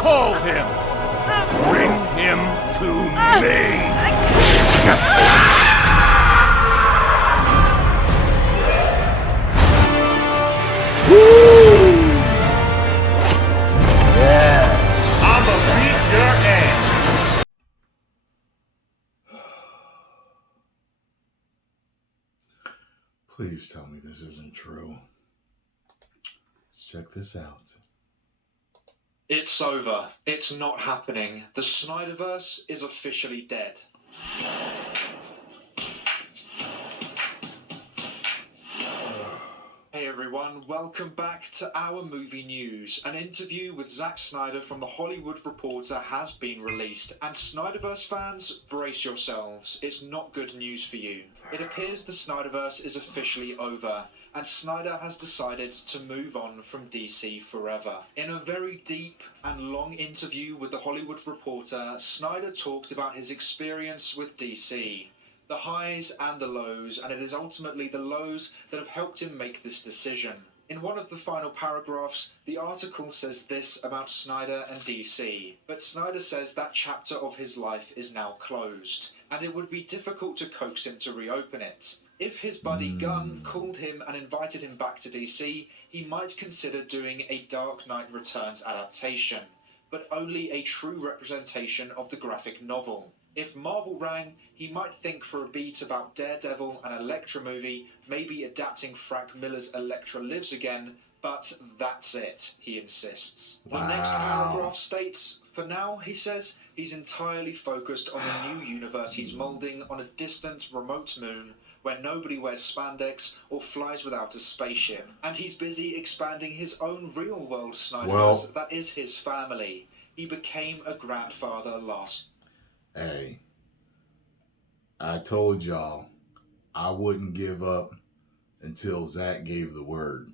Call him! Bring him to me! Yes! I'ma beat your ass! Please tell me this isn't true. Let's check this out. It's over. It's not happening. The SnyderVerse is officially dead. Hey everyone, welcome back to our movie news. An interview with Zack Snyder from The Hollywood Reporter has been released, and SnyderVerse fans, brace yourselves. It's not good news for you. It appears the SnyderVerse is officially over, and Snyder has decided to move on from DC forever. In a very deep and long interview with The Hollywood Reporter, Snyder talked about his experience with DC, the highs and the lows, and it is ultimately the lows that have helped him make this decision. In one of the final paragraphs, the article says this about Snyder and DC, but Snyder says that chapter of his life is now closed, and it would be difficult to coax him to reopen it. If his buddy Gunn called him and invited him back to DC, he might consider doing a Dark Knight Returns adaptation, but only a true representation of the graphic novel. If Marvel rang, he might think for a beat about Daredevil and Elektra movie, maybe adapting Frank Miller's Elektra Lives Again, but that's it, he insists. Wow. The next paragraph states, for now, he says, he's entirely focused on the new universe he's moulding on a distant, remote moon where nobody wears spandex or flies without a spaceship. And he's busy expanding his own real-world Snyderverse that is his family. He became a grandfather last. Hey, I told y'all I wouldn't give up until Zack gave the word.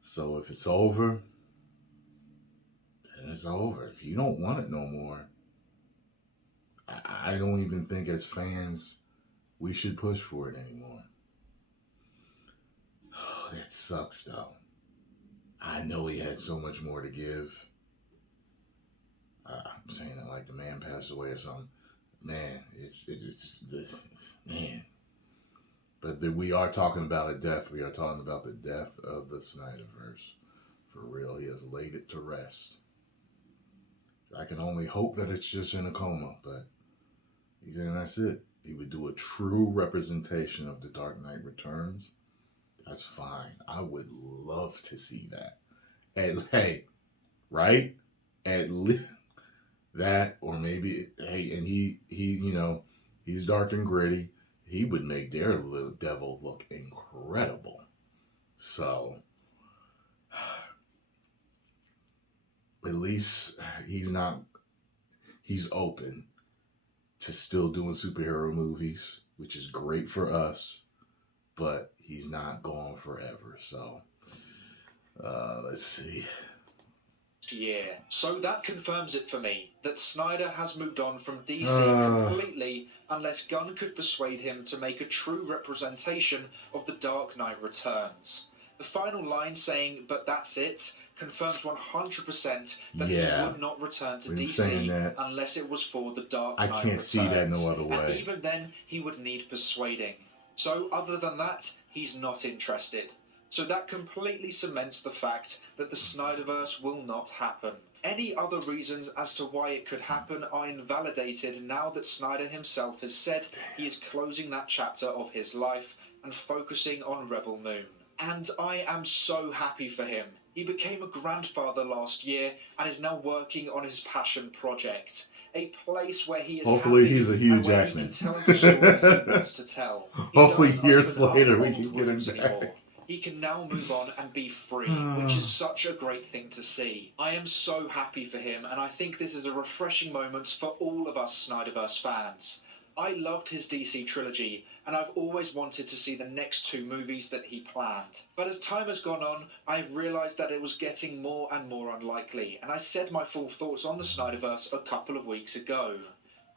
So if it's over, then it's over. If you don't want it no more, I don't even think as fans we should push for it anymore. That sucks though. I know he had so much more to give. I'm saying it like the man passed away or something. Man, it's man. But we are talking about a death. We are talking about the death of the SnyderVerse. For real, he has laid it to rest. I can only hope that it's just in a coma, but he's saying that's it. He would do a true representation of The Dark Knight Returns. That's fine. I would love to see that. And hey, right? At least that, or maybe, hey, and he, you know, he's dark and gritty. He would make Daredevil look incredible. So, at least he's open to still doing superhero movies, which is great for us, but he's not gone forever. So, let's see. Yeah, so that confirms it for me, that Snyder has moved on from DC completely, unless Gunn could persuade him to make a true representation of The Dark Knight Returns. The final line saying, but that's it, confirms 100% that he would not return to DC unless it was for The Dark Knight Returns. I can't see that no other way. And even then, he would need persuading. So other than that, he's not interested. So that completely cements the fact that the SnyderVerse will not happen. Any other reasons as to why it could happen are invalidated now that Snyder himself has said he is closing that chapter of his life and focusing on Rebel Moon. And I am so happy for him. He became a grandfather last year and is now working on his passion project. A place where he is hopefully happy he's a Hugh and where Jackman. he can tell the stories he wants to tell. He Hopefully doesn't years open up later we old can get him wounds back. anymore. He can now move on and be free, which is such a great thing to see. I am so happy for him, and I think this is a refreshing moment for all of us SnyderVerse fans. I loved his DC trilogy, and I've always wanted to see the next 2 movies that he planned. But as time has gone on, I've realised that it was getting more and more unlikely, and I said my full thoughts on the SnyderVerse a couple of weeks ago.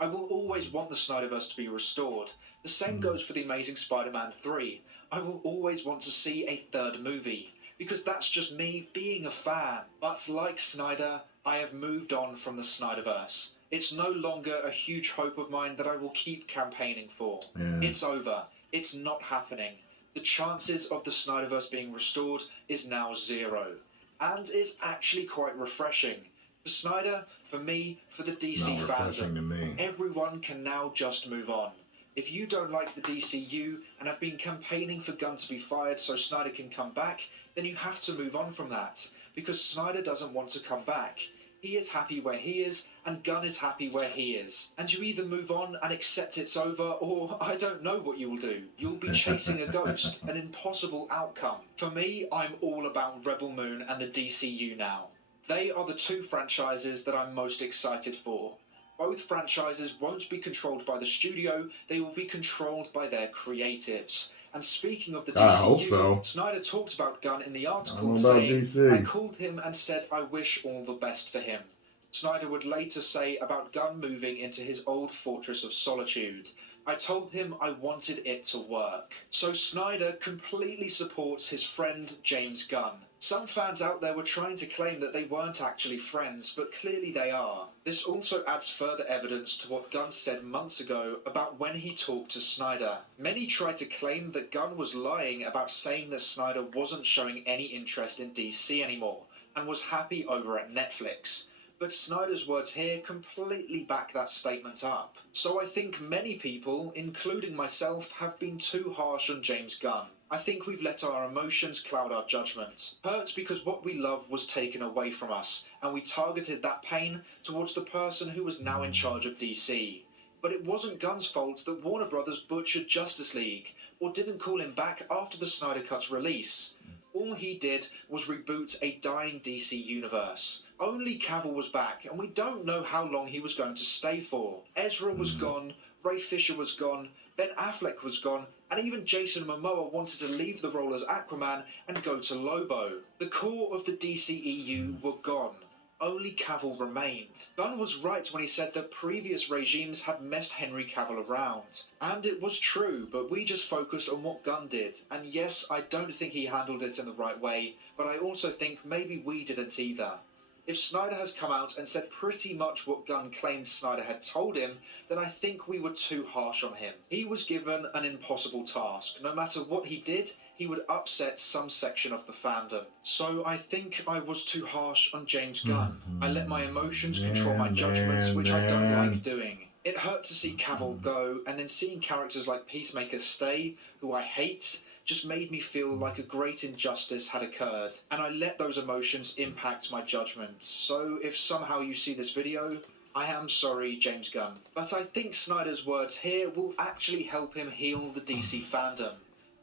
I will always want the SnyderVerse to be restored. The same goes for The Amazing Spider-Man 3. I will always want to see a 3rd movie, because that's just me being a fan. But like Snyder, I have moved on from the SnyderVerse. It's no longer a huge hope of mine that I will keep campaigning for. Yeah. It's over. It's not happening. The chances of the SnyderVerse being restored is now 0. And it's actually quite refreshing. For Snyder, for me, for the DC fandom, everyone can now just move on. If you don't like the DCU and have been campaigning for Gunn to be fired so Snyder can come back, then you have to move on from that. Because Snyder doesn't want to come back. He is happy where he is, and Gunn is happy where he is. And you either move on and accept it's over, or I don't know what you will do. You'll be chasing a ghost, an impossible outcome. For me, I'm all about Rebel Moon and the DCU now. They are the two franchises that I'm most excited for. Both franchises won't be controlled by the studio, they will be controlled by their creatives. And speaking of the DCU, I hope so. Snyder talked about Gunn in the article, about saying, DC. I called him and said I wish all the best for him. Snyder would later say about Gunn moving into his old fortress of solitude, I told him I wanted it to work. So Snyder completely supports his friend James Gunn. Some fans out there were trying to claim that they weren't actually friends, but clearly they are. This also adds further evidence to what Gunn said months ago about when he talked to Snyder. Many try to claim that Gunn was lying about saying that Snyder wasn't showing any interest in DC anymore, and was happy over at Netflix. But Snyder's words here completely back that statement up. So I think many people, including myself, have been too harsh on James Gunn. I think we've let our emotions cloud our judgment. Hurt because what we love was taken away from us, and we targeted that pain towards the person who was now in charge of DC. But it wasn't Gunn's fault that Warner Brothers butchered Justice League, or didn't call him back after the Snyder Cut's release. All he did was reboot a dying DC universe. Only Cavill was back, and we don't know how long he was going to stay for. Ezra was gone, Ray Fisher was gone, Ben Affleck was gone, and even Jason Momoa wanted to leave the role as Aquaman and go to Lobo. The core of the DCEU were gone. Only Cavill remained. Gunn was right when he said that previous regimes had messed Henry Cavill around. And it was true, but we just focused on what Gunn did. And yes, I don't think he handled it in the right way, but I also think maybe we didn't either. If Snyder has come out and said pretty much what Gunn claimed Snyder had told him, then I think we were too harsh on him. He was given an impossible task. No matter what he did, he would upset some section of the fandom. So I think I was too harsh on James Gunn. I let my emotions control my judgments, which I don't like doing. It hurt to see Cavill go, and then seeing characters like Peacemaker stay, who I hate, just made me feel like a great injustice had occurred, and I let those emotions impact my judgment. So if somehow you see this video, I am sorry, James Gunn. But I think Snyder's words here will actually help him heal the DC fandom.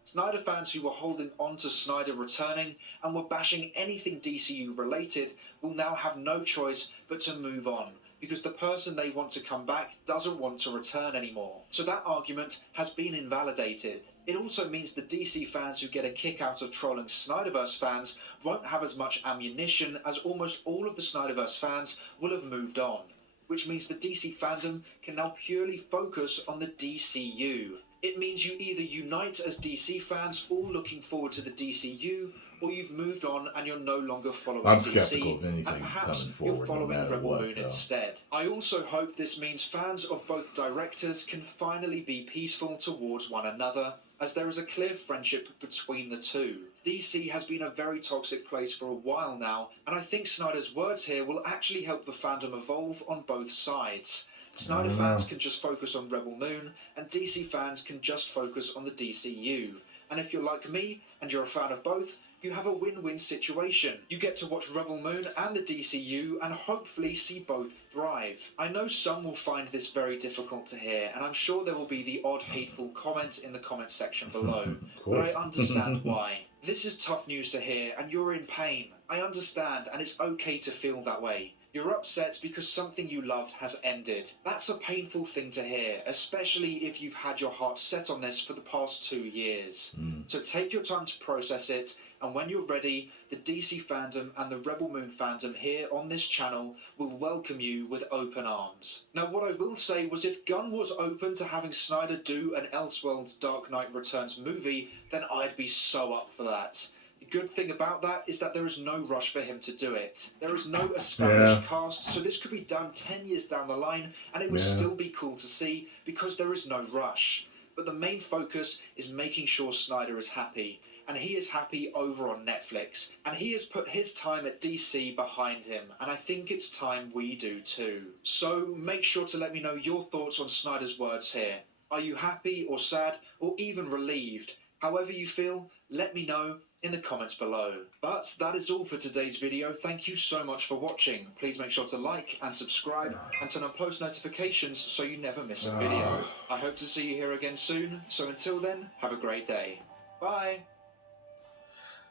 Snyder fans who were holding on to Snyder returning and were bashing anything DCU related will now have no choice but to move on, because the person they want to come back doesn't want to return anymore. So that argument has been invalidated. It also means the DC fans who get a kick out of trolling SnyderVerse fans won't have as much ammunition, as almost all of the SnyderVerse fans will have moved on, which means the DC fandom can now purely focus on the DCU. It means you either unite as DC fans all looking forward to the DCU, or you've moved on and you're no longer following I'm DC, skeptical of anything and perhaps coming forward, you're following no matter Rebel what, Moon though. instead. I also hope this means fans of both directors can finally be peaceful towards one another, as there is a clear friendship between the two. DC has been a very toxic place for a while now, and I think Snyder's words here will actually help the fandom evolve on both sides. Snyder fans can just focus on Rebel Moon, and DC fans can just focus on the DCU. And if you're like me, and you're a fan of both, you have a win-win situation. You get to watch Rebel Moon and the DCU and hopefully see both thrive. I know some will find this very difficult to hear, and I'm sure there will be the odd hateful comment in the comment section below, but I understand why. This is tough news to hear, and you're in pain. I understand, and it's okay to feel that way. You're upset because something you loved has ended. That's a painful thing to hear, especially if you've had your heart set on this for the past 2 years. So take your time to process it, and when you're ready, the DC fandom and the Rebel Moon fandom here on this channel will welcome you with open arms. Now, what I will say was, if Gunn was open to having Snyder do an Elseworlds Dark Knight Returns movie, then I'd be so up for that. good thing about that is that there is no rush for him to do it. There is no established cast, so this could be done 10 years down the line and it would still be cool to see because there is no rush. But the main focus is making sure Snyder is happy. And he is happy over on Netflix. And he has put his time at DC behind him. And I think it's time we do too. So make sure to let me know your thoughts on Snyder's words here. Are you happy or sad or even relieved? However you feel, let me know in the comments below. But that is all for today's video. Thank you so much for watching. Please make sure to like and subscribe and turn on post notifications so you never miss a video. I hope to see you here again soon. So until then, have a great day. Bye.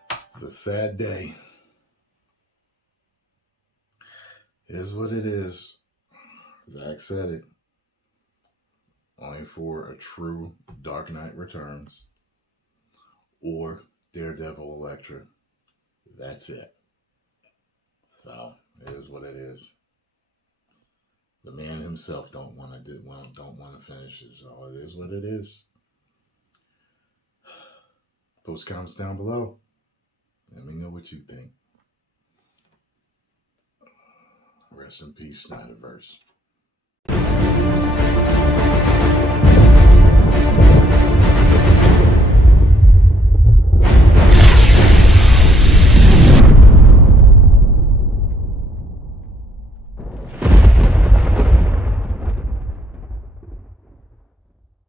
It's a sad day. It is what it is. Zack said it. Only for a true Dark Knight Returns or Daredevil Elektra. That's it. So it is what it is. The man himself don't want to finish it. So it is what it is. Post comments down below. Let me know what you think. Rest in peace, SnyderVerse.